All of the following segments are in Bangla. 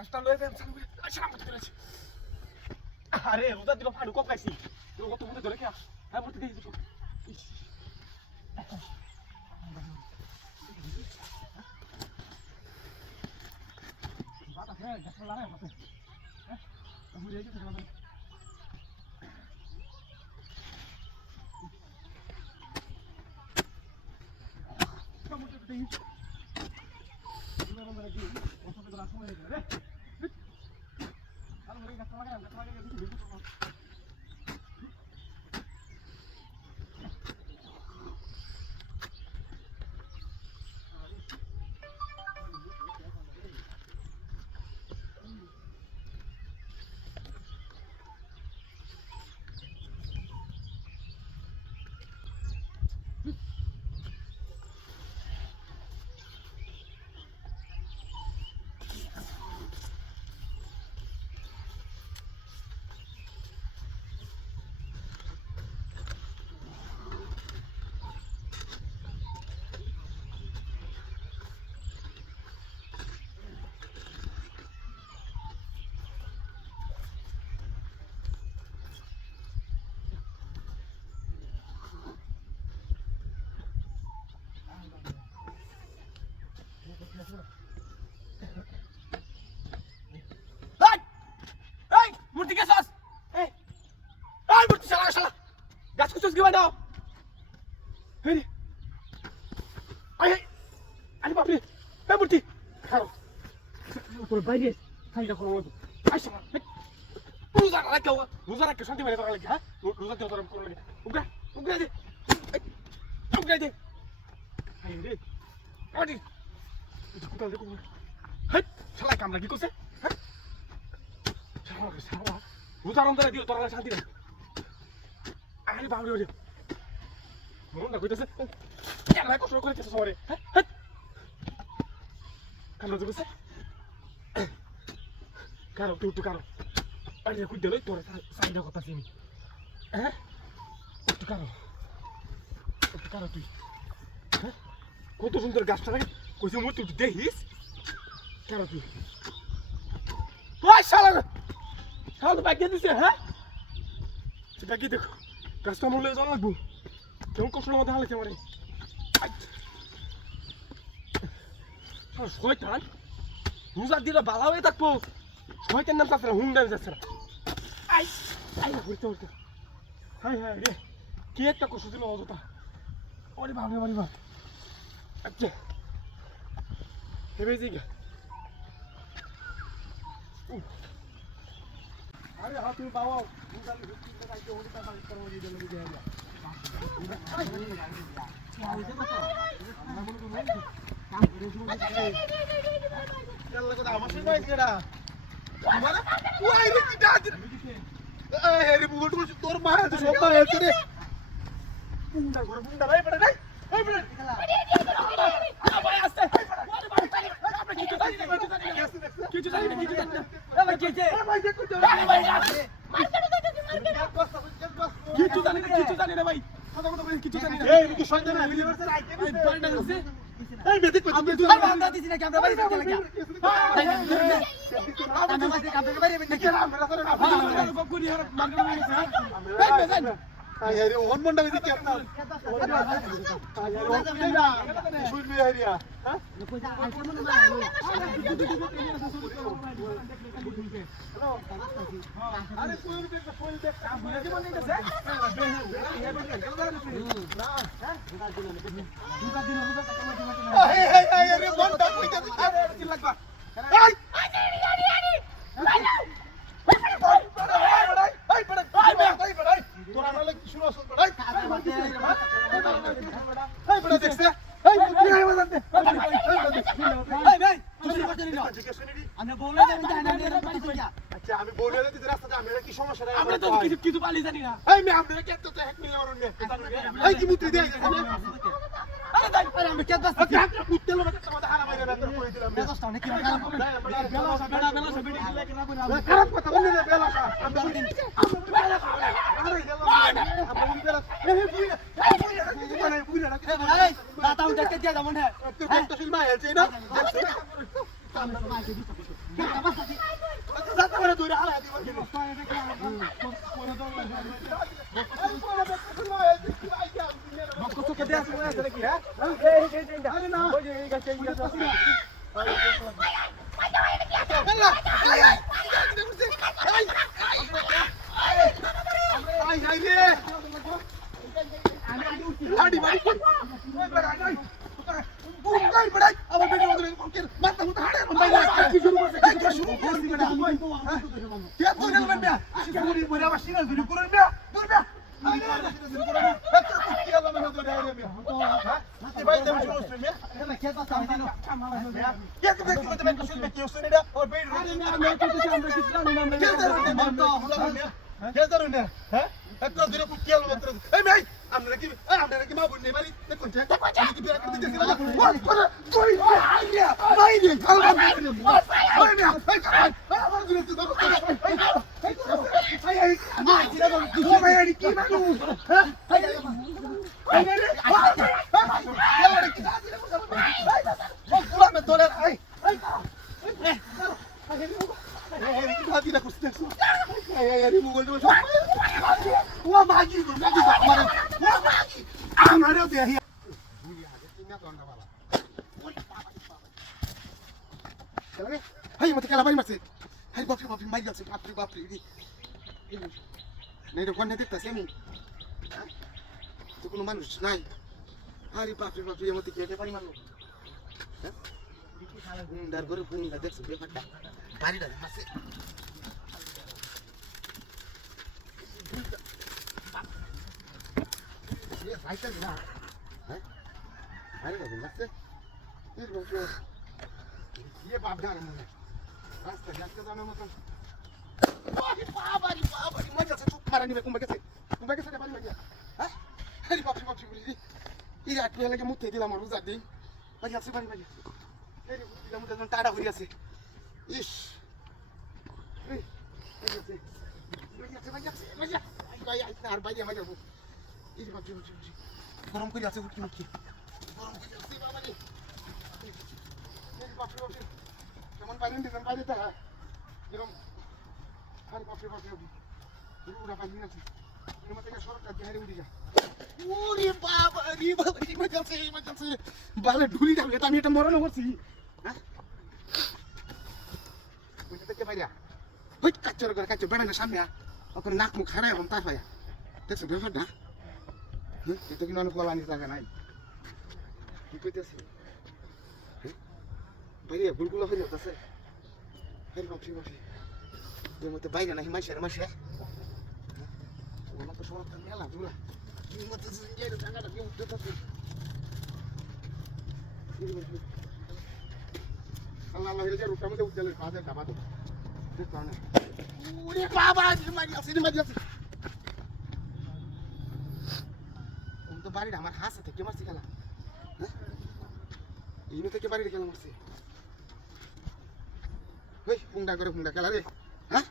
গাছটা লয়ে যাই সামনে আচ্ছা আমাকে ধরেছি আরে রোজা দিল ফাড়ু কম খাইছি তুই কত মধ্যে ধরে খেয়া হ্যাঁ মধ্যে দিয়ে দিছো বাবা হ্যাঁ গাছটা লাগাই আমাকে হ্যাঁ আমি রেডি করে দিলাম কমতে দিই আমরা কি ওসব তো রাখো রে রে আর ওই গাছটা লাগাই দিছি ভিডিও করব মূর্তি কে সস এই এই মূর্তি শালা শালা গাছ কুচুস কি বানাও এই আই আই বাপ রে এই মূর্তি খাও উপর বাইরে খাইটা করো আই শালা রোজা রাখো রোজা রাখো শান্তি মানে করা লাগে হ্যাঁ রোজা দিও তোর করো লাগে উগা উগা দে উগা দে আই রে আদি কোথাও দেখো হেই শালা কাম লাগি করছে হ্যাঁ শালা রোজা রমজানে দিও তোরা শান্তি নাই আরে বাবরে ওরে মন না কইতাছে কেন কষ্ট করে কেসে সরে হ্যাঁ কাম লাগছে কারো তুই কারো আরে কই দিলই তোর সাইডা কথা চিনি হ্যাঁ তুই কারো তুই হ্যাঁ কত সুন্দর গাছটা লাগে কইছে মো তুই দেখিস কারো তুই ওই শালা শালা ব্যাগ দিয়ে দিছে হ্যাঁ সেটা কি দেখো গাছটা মরলে জানা লাগবো কেমন কষ্ট মধ্যে হালে কেমন শয়তান রোজা দিলে বালা হয়ে থাকবো শয়তান নাম যাচ্ছে না হুন্ডা যাচ্ছে না আই আই না ঘুরতে ঘুরতে হাই হাই রে কি একটা কষ্ট দিল অযথা ওরে বাবা বাড়ি বাবা আচ্ছা হেবে জিগা अरे हाँ तू बाबा उनका लिखती है कि उनका बात करो ये जल्दी जाएगा क्या है देखो हम बोल रहे हैं काम करे जो चल लगा तो हमसे नहीं केड़ा हमारा तू आई रे की दाद ए रे बुट बुट तोर मार तो सोपा है तेरे बुंडा घर बुंडा भाई पड़े नहीं ए पड़े आ भाई आस्ते आपने किचु जानी ए भाई किचे ए भाई देखो तो ए भाई किचु जानी रे भाई কথা কথা বলি কিছু জানি না এই কি শয়তান না ইউনিভার্সাল আইতে এই পয়েন্ট আছে এই বেদিক কত তুই বান্দা দিছিস না ক্যামেরা বাইরে চলে গিয়া আমরা মাসে ক্যামেরা বাইরে বেদিক না আমরা করে না আমরা বকুরি হর মাগনা মাইছে এই বেজান আই আরে ওন মন্ডা বেদিক কি আপনার আই আরে ওন দেনা শুই লই আইরিয়া হ্যাঁ কইছা আইছে মনে না হ্যালো আরে কোই দেখ কোই দেখ কাম হয়ে যাবে না না আরে মনটা কইতে আরে কি লাগবা এই তোরা নালে কি শুরু আসল বড়াই এই বড়া দেখছ এই মুতি আই বাজাতে এই ভাই তুই কি করছিস না আমরা বলে দেন যে আমরা বাড়ি চলে যা আচ্ছা আমি বলে দিতে রাস্তাতে আমরা কি সমস্যা নাই আমরা তো কিছু পালি জানি না এই মে আমরা কি তো 1 মিনিট মারুন এই কি মুতি দেই আরে দাই আরে আমরা কি বাস আমরা কুত্তে লোক তোমাদের হারা বাইরে না করে দিলাম বেজাসটা অনেক কি খারাপ বেলাসা বেডি লাগে না করে খারাপ কথা বললি না বেলাসা আমরা বেলাসা আরে গেল আমরা বেলাসা এই বুইরা রাখে এই দাতা উঠে দিয়া যাবো না তুই তো শিলমা হেলছে না আমরা মাইকে দিছি ধরে হারাই দিবার কি কত কে দেয়া মনে আছে নাকি হ্যাঁ এই আরে না ওই যে এই গাছে আছে আল্লাহ আই আই রে লাডি বাড়ি কই বড়াই নাই বুকাই বড়াই আবার বেটা ওদের কোকের মাথা মুতা হাড়ে বাইরে কি শুরু করছে বেটা কে তো গেল বেটা পুরি পুরি আবার সিগন্যাল ধরে করুন বেটা দূর বেটা Hai mati kala bai mati. Hai bapri bapri mai gelse bapri bapri ini. Nei do konne দেখতাছি আমি। তো কোনো মানুষ নাই। আরে বাপরে বাপরে মতি কে পারি মানুষ। হ্যাঁ? দার করে ফোন দা দেখছ ব্যাপারটা। বাড়িটা আছে। ये साइकिल ना हैं अरे मत ये रोक ये बाप जा रहा है रास्ता जाके जाने मतलब अरे बाबा मजा से चुप मारनी में कुंभा कैसे बारी मजा हैं अरे बाप रे बोली ये रात में लगे मुते दिला मारू जाती मजा से बारी मजा अरे दिला मुते जन टाडा हो गया से इश मजा आई यार भाई मजा ये बाप रे গরম করে আছে উঠি উঠি গরম করে আছে বাবা রে এই বাপ রে বাপ কেমন পাইলেন দিন বাইরে তা গরম আরে বাপ রে পুরো পানি আছে এর মধ্যে সরকার দিয়ে উড়ি যা ওরে বাবা রে ইমার্জেন্সি বালে ঢুলি যাবে এটা আমি এটা মরণ করছি হ্যাঁ ওইটা থেকে বাইরে হই কাচ্চর করে কাচ্চর বেড়ানোর সামনে ওখানে নাক মুখ হারায় এখন তাই পায়া দেখছো ব্যাপারটা itu kena nak keluar ni sangat naik. Itu dia sih. Bayi ya, bulgula hari atas. Hari macam macam. Dia mesti bayi nak himash. Orang tu semua tanya lah, tu lah. Ini mesti senjai tu sangat ada yang tu tu. Allah Allah hilang rupa mesti ujian pada dapat tu. Tu mana? Uri baba, ini macam. তো বাড়িটা আমার হাসা থেকে মারছি খেলা হ্যাঁ ইনু থেকে বাড়িটা খেলা মারছি ওই ফুংডা খেলা রে হ্যাঁ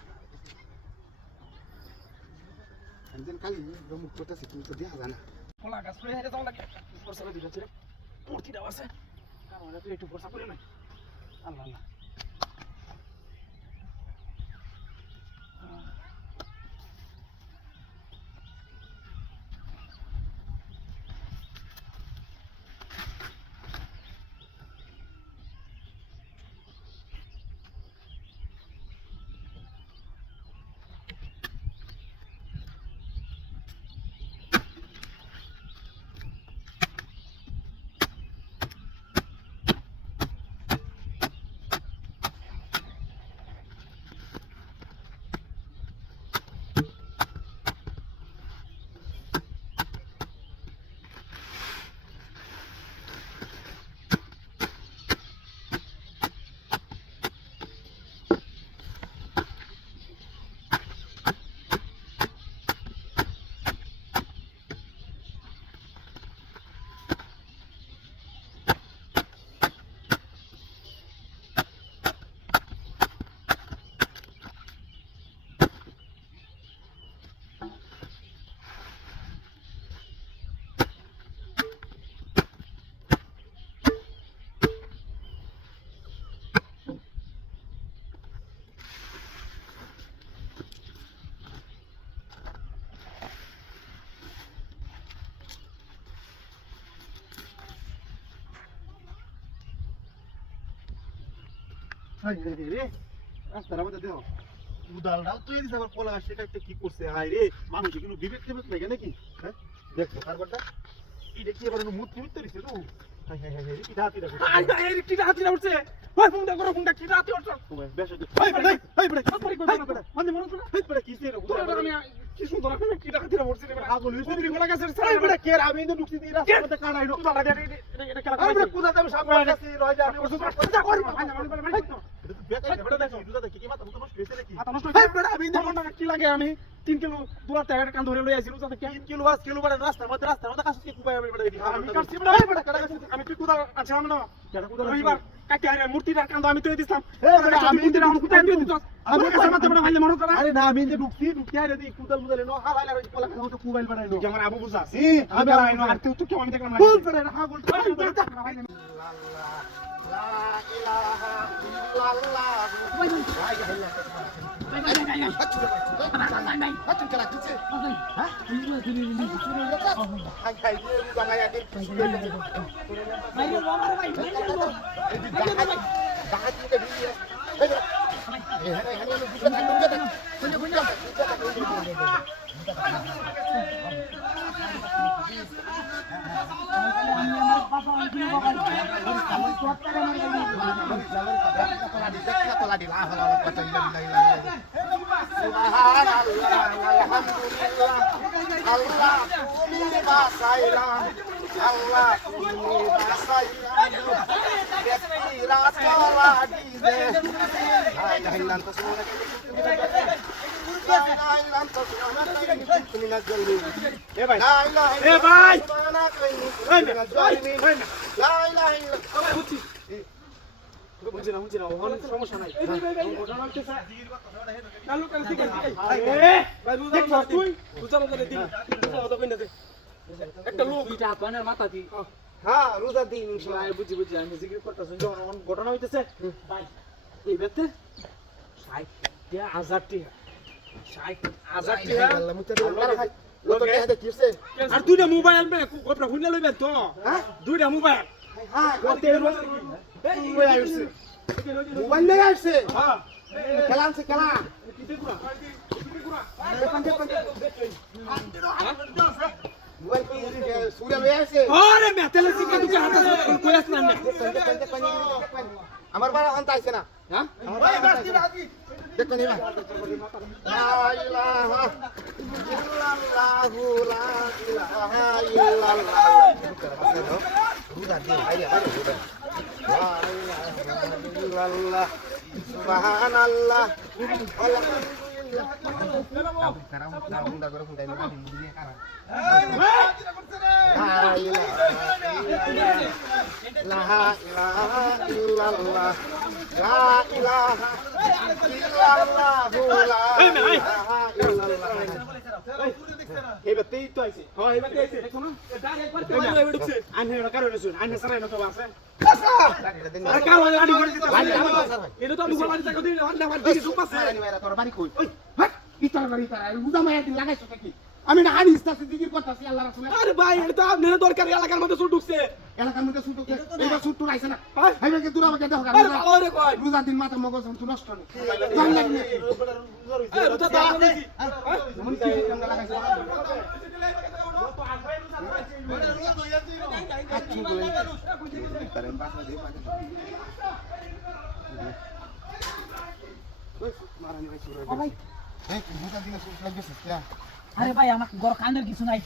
একদিন কালি মুখ করতেছি তুমি তো দেখা যায় না কলা গাছ করে হেঁটে যাওয়া লাগে বর্ষা করে দিচ্ছে পড়তিটাও আছে কারণ তুই একটু বর্ষা করে নাই আল্লাহ আল্লাহ হাই রে রে রাস্তার মধ্যে দেখো উদালটাও তুই দিস আবার পোলা সেটা একটা কি করছে হাই রে মানুষ কিন্তু বিবেক টিবেক লাগে নাকি হ্যাঁ দেখো কারবারটা এটা কি আবার মুত মুত দিছে তো হাই হাই হাই কি হাতি রাখো হাই হাই কি হাতি রাখছে ওই ফোনটা করো ফোনটা কি হাতি উঠছ বেশ হাই বড় হাই বড় সরি করে বড় মানে মনে করো হাই বড় কি রে আমি কি সুন্দর আমি কি হাতি রাখছে রে আগল হইছে তুই কোলা গেছে হাই বড় কে আমি তো ঢুকছি দি রাস্তার মধ্যে কাটাইলো তোলা দে এটা কাটা হাই বড় কোথা আমি সামনে আসছি রয় যা আমি ওষুধ যা করি বেকার দেখো দুধা দেখি কি মাথা মুখ নষ্ট হইছে নাকি মাথা নষ্ট হইছে হাই বড় আমি দেখো না কি লাগে আমি 3 কিলো দূর থেকে কান ধরে লই আইছি রুজা থেকে 3 কিলো 5 কিলো বড় রাস্তার মধ্যে কাছে কি কুপাই আমি বড় আমি কাটছি বড় হাই বড় কাটা আমি কি কুদা আচ্ছা আমি না কেডা কুদা রইবার কাকে আরে মূর্তিটার কান্দ আমি তুই দিতাম আমি মূর্তিটা আমি কুদা তুই দিতাম আমি কাছে মাথা বড় ভাইলে মরো করা আরে না আমি ইন্দে ঢুকছি আরে দি কুদাল মুদালে নো হালাইলা রই পোলা খাও তো কুবাইল বাড়াইলো কি আমার আবু বুঝাস আমি আইনো আর তুই কেমন দেখলাম না বল পড়ে না বল লা ইলাহা ইল্লাল্লাহ সমস্যা নাই একটা লোক মাথা দি হ্যাঁ রোজা দিন বুঝি বুঝি আমি জিজ্ঞেস করতেছি যখন ঘটনা হইতেছে ভাই এই বেতে 60,000 টাকা 60,000 টাকা আর দুইটা মোবাইল মে কোপরা হুইলা লইবেন তো হ্যাঁ দুইটা মোবাইল হ্যাঁ মোবাইল নিয়ে আসছে হ্যাঁ খেলা আনছে খেলা মোবাইল সুরে লয়ে আসছে আরে মেতেলে সিকা তুই হাতে কই আসছ না আমার বাড়া হন্তা আইছে না হ্যাঁ আমার বাড়া বাস্তি বাজি দেখো নিবা লা ইলাহা ইল্লাল্লাহু লা ইলাহা ইল্লাল্লাহ রুদা দি আইয়া রুদা লা ইলাহা ইল্লাল্লাহ সুবহানাল্লাহ আমি না হানি ইস্তাসি জিকির করতেছি আল্লাহ রাসূলের আরে ভাই এটা তো আপনার দরকার এলাকার মধ্যে সুট ঢুকছে এলাকার মধ্যে সুট ঢুকছে এইবার সুট টুর আইছে না ভাই ভাই দূর আমাকে দেখো আরে আরে কই রোজা দিন মাথা মগজ তো নষ্ট না জান লাগি এই রোজা তো আছি মন কি কেমন লাগাইছে আচ্ছা বলে করেন বাসা দে পাতে ওই মারানি ভাই শুরু ভাই এই রোজা দিন সুট লাগছে কি আরে ভাই আমার ঘর কানের কিছু নাই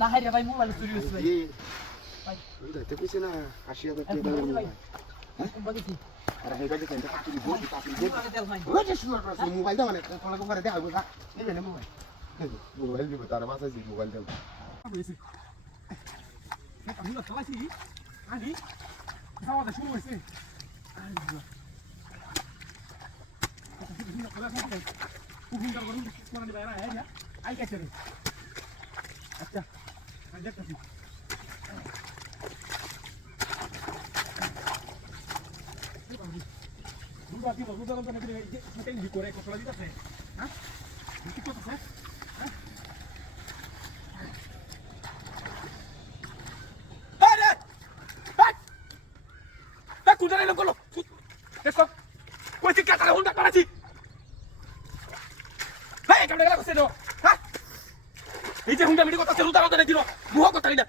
না হাইরে ভাই মোবাইল চুরি হইছে ভাই ভাই দেখতে কইছে না ৮০,০০০ টাকা দাম ভাই হ্যাঁ বাকি আরে হেবা দেখেন তো কাটি বলি কাটি বলি ওই যে শুরু করছে মোবাইল দাও মানে তোমরা করে দেখাও না নেবে না মোবাইল দিব তার মাসে দি মোবাইল দাও হইছে আমি না চালাইছি আদি যাওয়া শুরু হইছে आई कैसे रे अच्छा मैं देखता हूं दूसरा तो नहीं ये नहीं करे को चला दिता है हां ये क्या है अरे ए कुछ नहीं लो देखो কাটারে হুন্ডা করাছি এই কেমনে গেলা কইছে হ্যাঁ এই যে হুন্ডা মিডি কথা সেলু তারা দিল মুহ কথা লিডা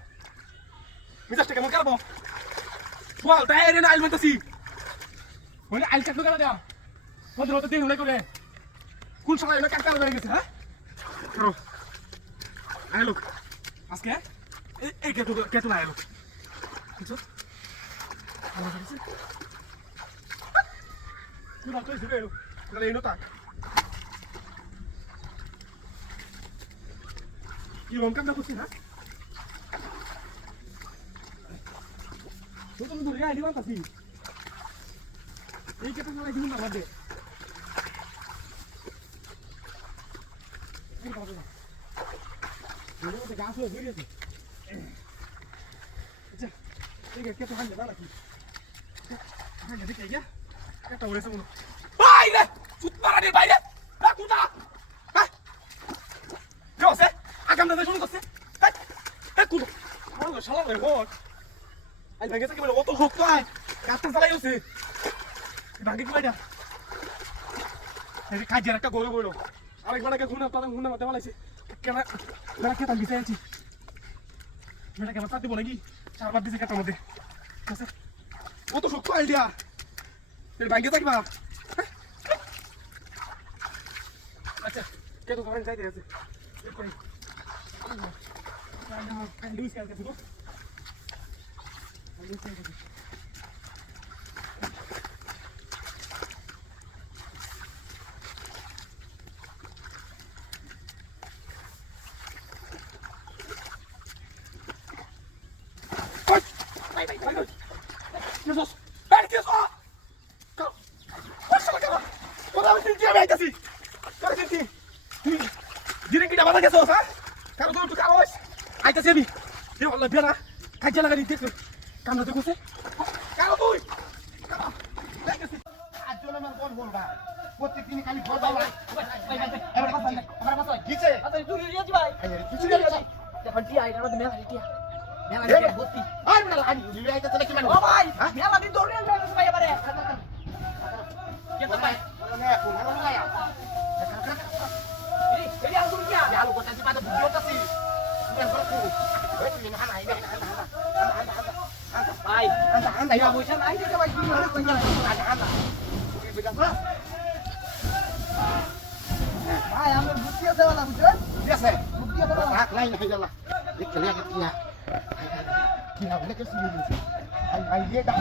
মিজাজটা কেমন করব বল তাই রে আইল বলতেছি ওই আইল চাকু গেল দাও বন্ধু তো দিন হুন্ডা করে কোন সময় এটা কাটা হয়ে গেছে হ্যাঁ করো আই লোক আজকে এই কেতু আই লোক কিছু ভালো হয়েছে তুই ভালো হয়েছে রে তাহলে এই নতা কি রকম কাম করছিস না তো তুমি দূরে আইলি বাতাসি এই কেতু না দিন না বাদে এই বাবা গাছ হয়ে গেছে আচ্ছা ঠিক আছে কেতু হাঙ্গে দাঁড়া কি হাঙ্গে দেখে গিয়া একটা ওরেছে মনে বাইরে চুপ মারানি বাইরে না কুটা হ্যাঁ কি হচ্ছে আগাম দাদা শুরু করছে হ্যাঁ কুটো আমার শালা রে হোক আই ভাগে থেকে বলে অত হোক তো আয় কাটতে চালাই হচ্ছে ভাগে কি বাইটা এই কাজের একটা গরু বইলো আরেকবার আগে ঘুনা তাদের ঘুনা মতে বলাইছে কেন মেরা খেতাম বিছে আছি মেরা কেমন তাতে বলে কি চারবার দিছে কেটার মধ্যে আছে অত শক্ত আইডিয়া এর ভাগ্যে থাকবা আচ্ছা কে তো ধরেন যাইতে আছে Jesus! Hey, Jesus! Go! What's the matter? What are you doing? What are you doing? Didn't get a mother get off, huh? Come on, to Carlos. I can see me. You want the beer? Can't you let it take? Come on, to go say. Come on, boy. Come on. Legacy. I don't know what hold back. What the thing can you hold back? Kiche. Ata tu liya ji bhai. Kiche liya ji. Ya fanti ai na me ai tia. Mela ni botti. Ai mela ani. Liya ita tele kiman. Oh bhai. Mela ni dor ni na supaya bare. Ke to bhai. Ana aku, ana laya. Jadi aku ni ya. Ya lu kota si pada budio ta si. Bukan berku. Wes ni hana ini. Bhai. Anda ya bosan ai dia bhai. Anda. Bhai, আমরা বুদ্ধি আছে वाला বুঝছেন? আছে। বুদ্ধি আছে वाला হাত নাই হয়ে গেল। দেখলে কিয়া। কিয়া বলে কি শুনি দিছে। হাই দিয়ে দা।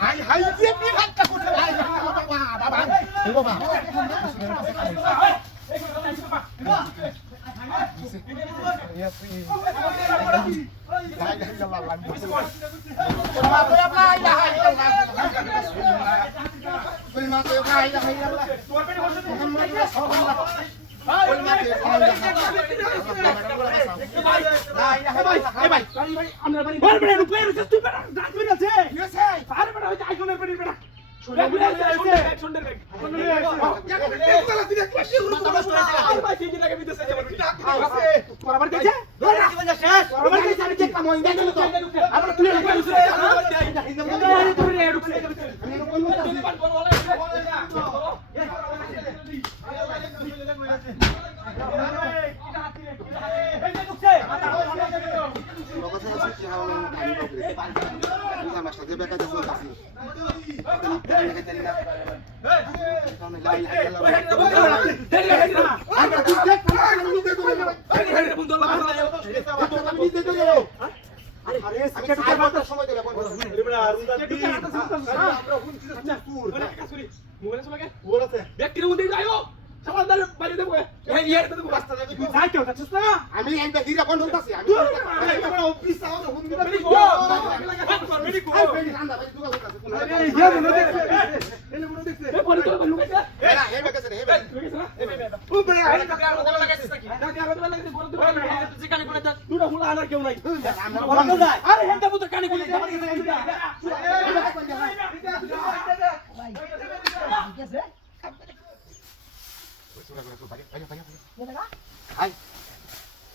হাই দিয়ে কি ভাতটা কোথায়? হাই বাবা বাবা। এই বাবা। আমি একটা গিরা বন্ধ করতেছি আমি অফিস আও না হুন্দি না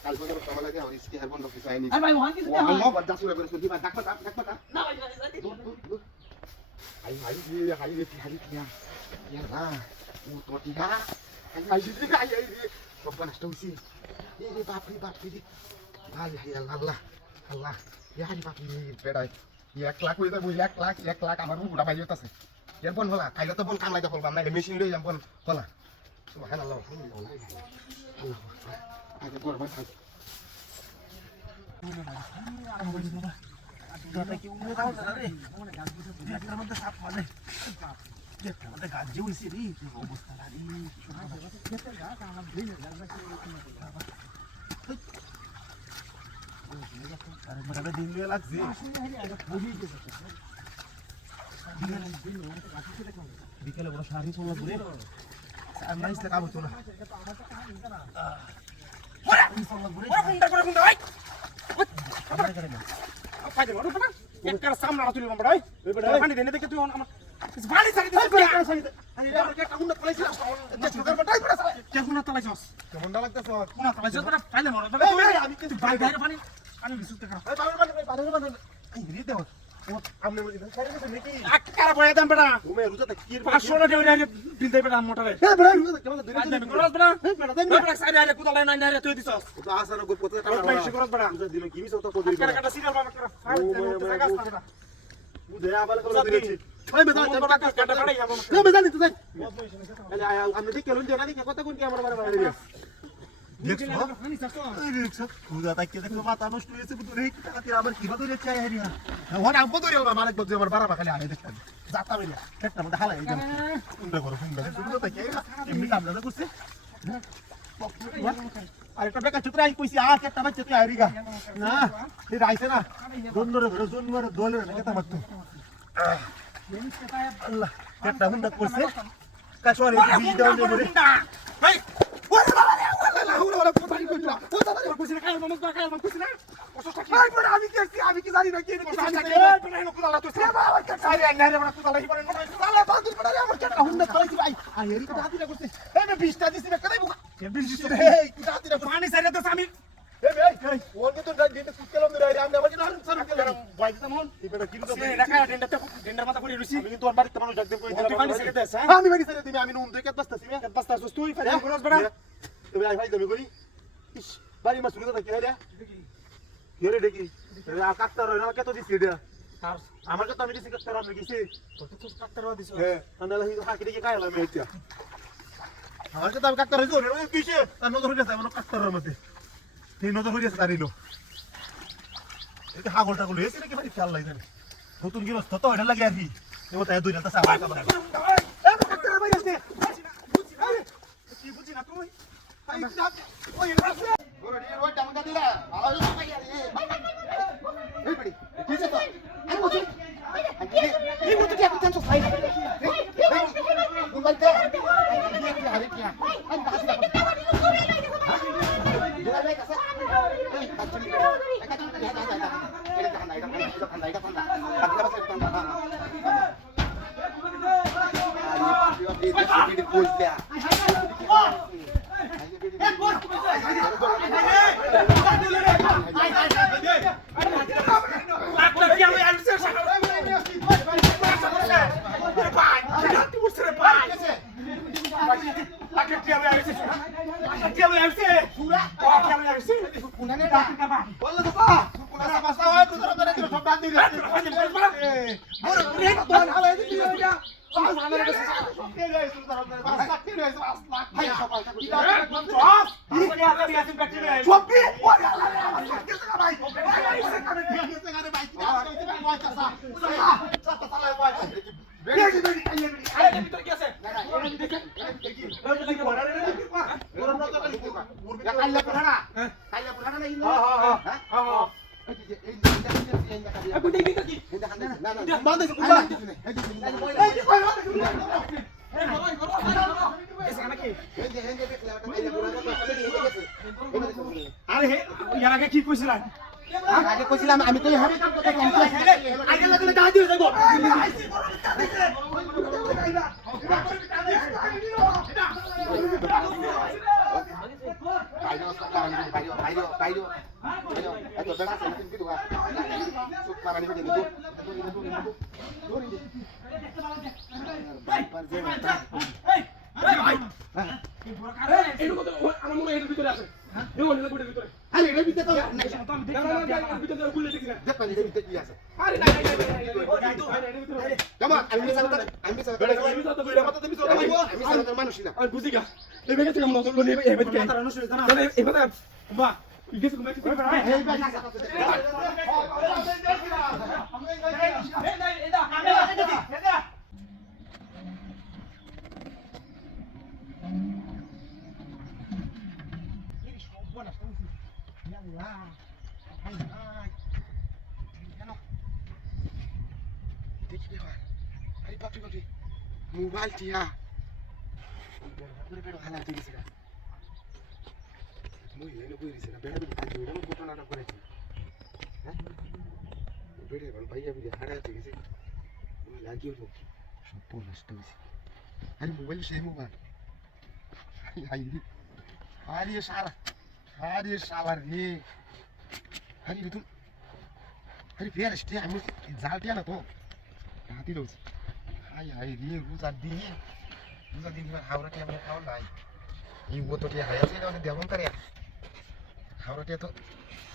কাল বন্ধ করতে লাগে আর ইসকে হেয়ার বন্ধ কিছু আইনি আরে ভাই ওখান কিছু না নো বাদ দাসুরে করে দিবা ডাকবা না ভাই ভাই হাই হাই দিয়ে হাই দিয়ে হাই দিয়া Yalah, motor tiga. Ay, bapak nas tahu sih. Ini bapak ini. Allah. Ya di bapak ini bedai. 1 lakh হইতা বই 1 লাখ আমার উড়া বাইরে আছে এরপর হলা কাইলে তো বল কাম লাইতা বলবাম না মেশিন লই যাম হলা সুবহানাল্লাহ আল্লাহ আগে করবা থাক দাদা কি উড়ে দাও রে একটার মধ্যে সাপ মানে একটার মধ্যে গাছ যে হইছে রে অবস্থা রে শোনা খেতে গা আমার দিনে লাগবে আরে বড় দিন লে লাগছে বিকেলে বড় শাড়ি পরলা ঘুরে আর নাইস টাকা হতো না ওরা গুন্ডা ভাই পাইদে বড় না একটার সামনে তুলি বড় ভাই ওই বড় পানি দেনে দেখে তুই আমার পানি ছাড়ি দে আরে আমার একটা গুন্ডা তলাইছিস সুগার বটাই বড় কে গুন্ডা তলাইছস কেমন লাগতেছ গুন্ডা তলাইছস বড় পাইলে বড় আমি কিন্তু বাইরে পানি আমি বিশুদ্ধ করা এই বাদর এই রে দেও আমনে নাকি আকার বড় দাম বেটা ঘুমে রুজাতে কি 500 টাকা দেই বিল দেই বেটা মোটরে এ বেটা রুজাতে কেমন দিন করস বেটা বেটা দেই বেটা সাইডে আরে কুদালে নাই নাই তুই দিছস তো আসার গো পতে টাকা পয়সা করস বেটা রুজা দিলে কি মিছ তো কই দিবি কাটা সিরিয়াল বাবা করা ফাইল দেই জায়গা আছে বেটা বুঝে আবাল করে দিয়েছি ওই বেটা কাটা কাটাই যাব না বেটা তুই যাই আরে আমি দেখে লুন জানা দেখে কথা কোন কি আমার বারে বারে দেখছ দেখছ বুঝা তাকে দেখো মাথা নষ্ট হয়েছে বুঝু রে টাকা আবার কি বদরে চাই হারিয়া ওরা আম বদরে মালিক বদরে আমার বারা খালি আনে দেখতাম যাতা বেরিয়া একটা মধ্যে হালাই একদম সুন্দর করে সুন্দর সুন্দর তাকে এমনি কাম না করছে আরে একটা বেকা চুতরাই কইছি আ একটা বাচ্চা তুই হারিগা না এই রাইছে না জন্নরে ধরে জন্নরে দলে না কেতা মারতো আল্লাহ একটা হুন্ডা করছে কাছরে বি দাও দে বলে এই ওরে বাবা রে ওরে কোথায় কইলা কোথায় কইছিস কাই মামা কাই মামা কইছিস না কষ্টটা কি আমি কি জানি না কি কষ্ট আছে এই পড়াই নকু দালা তুই বাবা কাছরে আইনা রে বড় কুদালা কি পড়ে নকু দালা বাদুর পড়ে আমার কেটা হুন্ডা কইছি ভাই আ হেরি তো হাতিরা করতে এই মে 20টা দিছি বে কদাই বুকা 20 এই কি হাতিরা পানি সাইরা তো আমি এই ভাই ওর তো দিন কুতলাম রে আমি আমার কেন সার কেলাম ভাই তেমন এই বেটা কিলো তো রাখা ডেন্ডার মাথা করে রুছি আমি কিন্তু ওর বাড়িতে মানুষ ডাকতে কই দিলাম পানি সাইরা দেছ হ্যাঁ আমি বাড়ি সাইরা দিবি আমি নুন দুই কাট বাস্তাছি মে কাট বাস্তাছ তুই ফাইল করস বড়া এই ভাই তুমি করি ইস বাড়ি মাছ রুদা কি রে কি রে দেখি কাটতার না কত দিছি রে আমার কত আমি দিছি কাটতার আমি গেছি কত তো কাটতার দিছ হ্যাঁ আনালা হি হাকি দেখি কাইলা মে এটা আমার কত আমি কাটতার হইছো রে কিসে তার নজর হইছে আমার কাটতার মধ্যে এই নজর হইছে তারিলো এটা হাগলটা গুলো এসে নাকি ভাই খেয়াল নাই জানি নতুন গিরস্ত তো এটা লাগে আর কি এও তাই দুই রাতে সাবা কথা এই কাটতার বাইরে আছে কি বুঝি না তুই আই না ওই রাতে ওরে ওই ডামগা দিলা ভালো লাগে এই পড়ি কিছে তো আমি বলছি এই মতো কি আপনি চান্স পাই বলতে আরে কি আমি বাসি না দুলাই কাছে এই কাচুরি এই কাচুরি এটা ঠান্ডা এটা ঠান্ডা আপনি বাসে ঠান্ডা এই যে কোচ দেয়া আরে কি কইছিলাম আগে কইছিলাম আমি তো হবে কাম করতে আগে লাগলে দাও দিয়ে যাবো বাইরে এইটুকু তো আমার মনে হয় এর ভিতরে আছে দেখো না গুড়ের ভিতরে আরে এটা ভিতরে তো না না ভিতরে গুলে দেখি না দেখ পানি ভিতরে কি আছে আরে না জামা আমি মিছা মানুষ না আমি বুঝি গা এই বেগে থেকে মনে হলো এই বেগে মাথা নষ্ট হইছে না এই বেগে বা ইগেছে ঘুমাইছে এই ব্যাগ আছে মোবাইল টিয়া হালা তুই গেছে মই এনে কই দিছে না বেড়া দিতে আজ ওরকম ঘটনাটা করেছে হ্যাঁ বেড়ে বল ভাই আমি হারা তুই গেছে মই লাগিও তো সব নষ্ট হইছে আরে মোবাইল সেই মোবাইল আরে সারা রে আরে তুই আরে ফের স্টে আমি জালটিয়া না তো হাতি রয়েছে হাই রে রোজার দিন হাওড়াটি আমরা খাওয়া নাই এই বোতটি হাই আছে না দেবন করে হাওড়াটি তো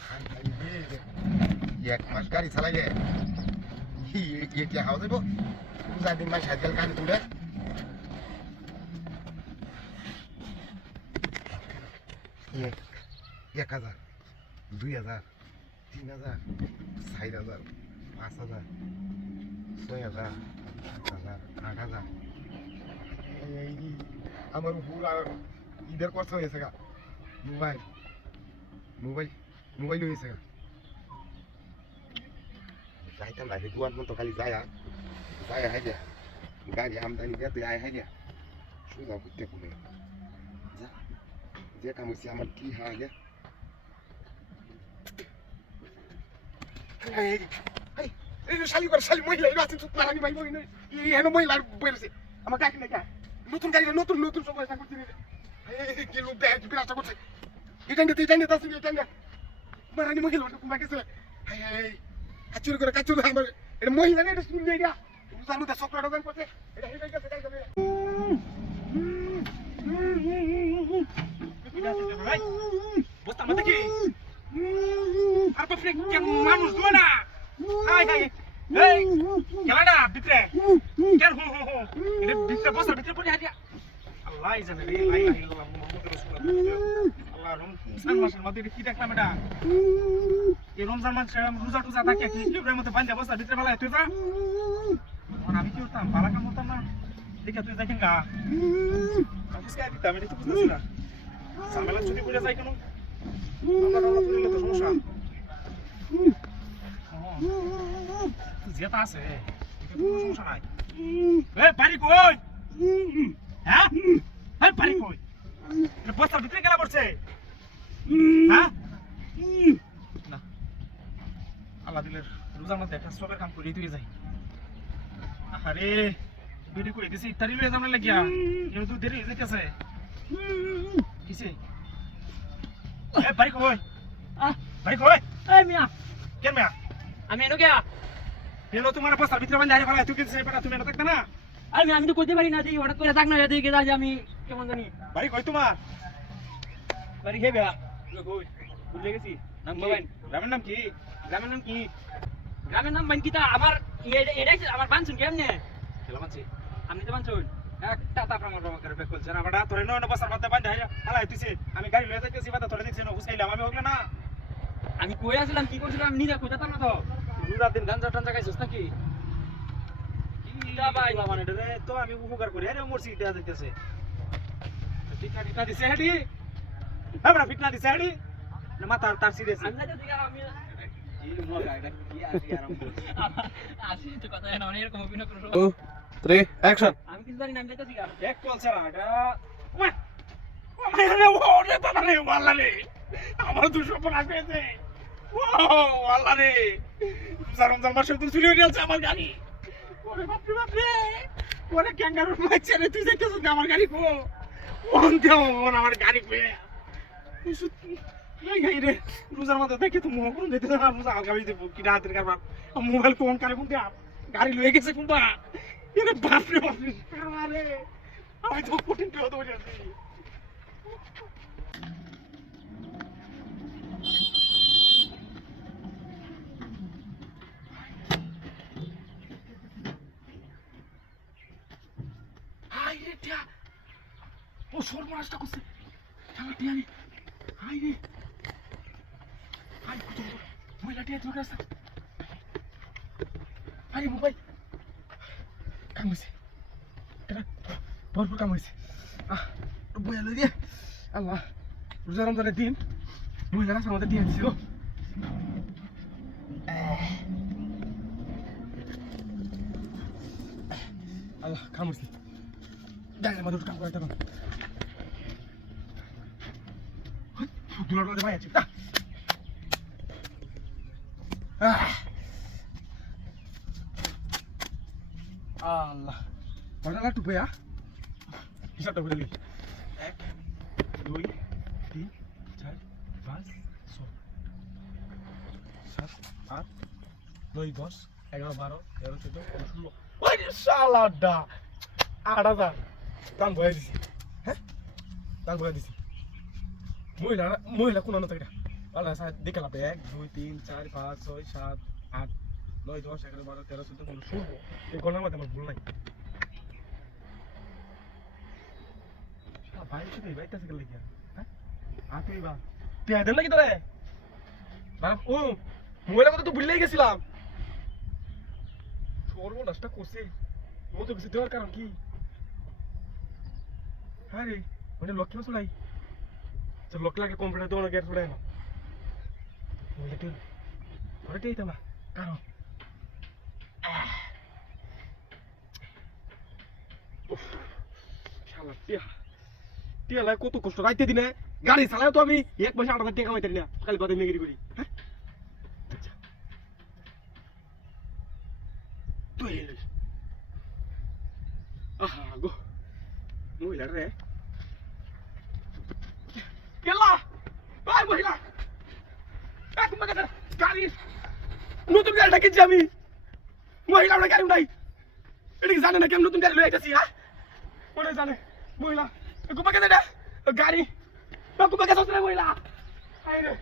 হাই রে এক মাস গাড়ি চালাইলে কি হাওয়া যাবো রোজার দিন মাস সাইকেল গাড়ি তুলে 1000 2000 3000 4000 5000 6000 7000 8000 আমার পুরা ঈদের কষ্ট হয়েছে গা মোবাইল হয়েছে গা যাইতাম না দুয়ার মতো খালি যায় হাই দিয়া গাড়ি আমদানি দিয়ে হাই দিয়া সোজা ঘুরতে পুলে যা যে কাম হয়েছে আমার কি হা গে শালি মহিলা আছে মারানি ভাই বই এন মহিলা বেরোছে আমার গাড়ি না নতুন গাড়ি নতুন সব পয়সা করছি কি লোক দেয় বিরাট করছে এটা মারানি মহিলা কুমা গেছে কাচুর আমার এটা মহিলা না এটা শুনলে এটা তার মধ্যে চক্রাটা দান করছে এটা হেবে গেছে তাই যাবে ভাই বস্তা মতে কি আর বাপরে কে মানুষ দুয় না হাই এই খেলাটা ভিতরে কেন এটা ভিতরে বসার ভিতরে পড়ে হাতিয়া আল্লাহ জানে রে লা ইলাহা ইল্লাল্লাহ মুহাম্মাদুর রাসূলুল্লাহ আল্লাহ রমজান মাসের মধ্যে কি দেখলাম এটা এই রমজান মাসে রোজা টুজা থাকে কি কিবরের মধ্যে বান্ধা বসার ভিতরে ফেলা তুই যা আমি কি করতাম ভালো কাম করতাম না দেখে তুই দেখেন গা আমি স্কাই দিতাম এটা তো বুঝতেছি না সামেলা ছুটি করে যাই কেন আমরা করলে তো সমস্যা যেটা আছে কোনো সমস্যা নাই বাড়ি কই হ্যাঁ বাড়ি কই বস্তার ভিতরে গেলা পড়ছে হ্যাঁ না আল্লাহ দিলের রোজার মধ্যে একটা সবের কাম করে দিয়ে যাই আরে বিড়ি কই দিছি ইত্যাদি লয়ে যাবেন লাগিয়া কেউ তো দেরি হয়ে যাইতেছে কিসে বাড়ি কই এই মিয়া কেন মিয়া আমি এনো গিয়া এলো তোমার বস্তার ভিতরে বান্ধা ফেলা তুই কিছু সেটা তুমি না থাকতে না আমি তো কইতে পারি না যে হঠাৎ করে থাক না এদিকে যা যে আমি কেমন জানি বাড়ি কই তোমার বাড়ি খেয়ে বেয়া কই ভুলে গেছি নাম কি গ্রামের নাম কি গ্রামের নাম মানকিতা আমার এটাই আমার বানছুন কেমনে খেলা মানছি আমি তো বানছুন একটা তাপরা মারবা করে বেক করছ না বড়া তোরে নয় বস্তার মধ্যে বান্ধা ফেলা হইতিছে আমি গাড়ি লয়ে যাইতেছি বাদা তোরে দেখছি না হুসাইলাম আমি হগলে না আমি কই আসলাম কি করছিলাম আমি নিজে কইতাম না তো রোজার দিন গাঞ্জা টাঞ্জা খাইছিস নাকি কিটা ভাই বাবা না রে তো আমি উপকার করি আরে মরছি দেয়া যাইতেছে ফিটনা দিছে হেডি আমরা ফিটনা দিছে হেডি না মাথা তার সিরিয়াস আমি তো দিগা আমি এই মগা এটা কি আসি আরাম করছি আসি তো কথা না অনেক রকম অভিনয় করছো 2 3 অ্যাকশন আমি কিছু জানি না আমি যাইতাছি গা এক কল ছাড়া এটা ওমা আরে ওরে বাবা রে ওয়াল্লা রে আমার দুশো পড়া পেয়েছে ও ওয়াল্লা রে রমজান মাসে তো চুরি হয়ে গেছে আমার গাড়ি ওরে বাপরে ওরে ক্যাঙ্গারু মারছে রে তুই যাইতেছ না আমার গাড়ি কো ওন দেও আমার গাড়ি পে এই গাড়ি রে রোজার মধ্যে দেখি তো মুখ কোন যেতে না রোজা আলগাবি দেব কি রাতের কারবার মোবাইল কোন কারে কোন দিয়া গাড়ি লয়ে গেছে কোনবা এরে বাপরে বাপরে আরে আমি তো কঠিন পেয়ে তো বসে আছি হাই রে টিয়া ও সর্বনাশটা করছে আমার টিয়া রে হাই রে হাই কত মহিলা টিয়া তোমার কাছে আরে মোবাইল কাম হয়েছে এটা ভরপুর কাম হয়েছে বইয়া লই দিয়ে আল্লাহ রোজা রমজানের দিন মহিলারা আমাদের দিয়ে দিছিল আল্লাহ কাম হয়েছে গাড়ির মধ্যে কাম করতে পারবো দুলার ভাই আছে আল্লাহ ওটা একটু বইয়া হিসাবটা করে নিই 1 2 3 4 5 6 7 8 9 10 11 12 13 14 15 16 ওই শালাডা 8000 দাম বয়ে দিছি হ্যাঁ দাম বয়ে দিছি মহিলা কোন না এটা আল্লাহ সাহেব দেখে লাভ 1 2 3 4 5 6 7 8 9 10 11 12 13 14 15 16 এই গণনার মধ্যে আমার ভুল নাই ভাই শুধু ভাই তাসে গেল কি হ্যাঁ তুই বা তুই আদেন নাকি তোরে বাপ ও মোবাইলের কথা তো ভুলেই গেছিলাম সর্বনাশটা করছে ও তো কিছু দেওয়ার কারণ কি হ্যাঁ রে মানে লক্ষ্য মাস নাই তোর লক্ষ্য লাগে কম্পিউটার দেওয়ানো গেট ছড়ায় না ওইটাই তো না কারণ শালা টিয়া লাগে কত কষ্ট রাইতে দিনে গাড়ি চালায় তো আমি 1 মাসে 8,000 টাকা কামাইতে না খালি বাদে মেগিরি করি হ্যাঁ তুই আহা গো মহিলা রে কেলা ভাই মহিলা এক মাকে গাড়ি নতুন গাড়িটা কিনছি আমি মহিলা আমরা গাড়ি নাই এটা কি জানে না কেমন নতুন গাড়ি লয়ে আইতাছি হ্যাঁ ওরে জানে মহিলা কুপাকে দে গাড়ি কুপাকে সসরে মহিলা আইরে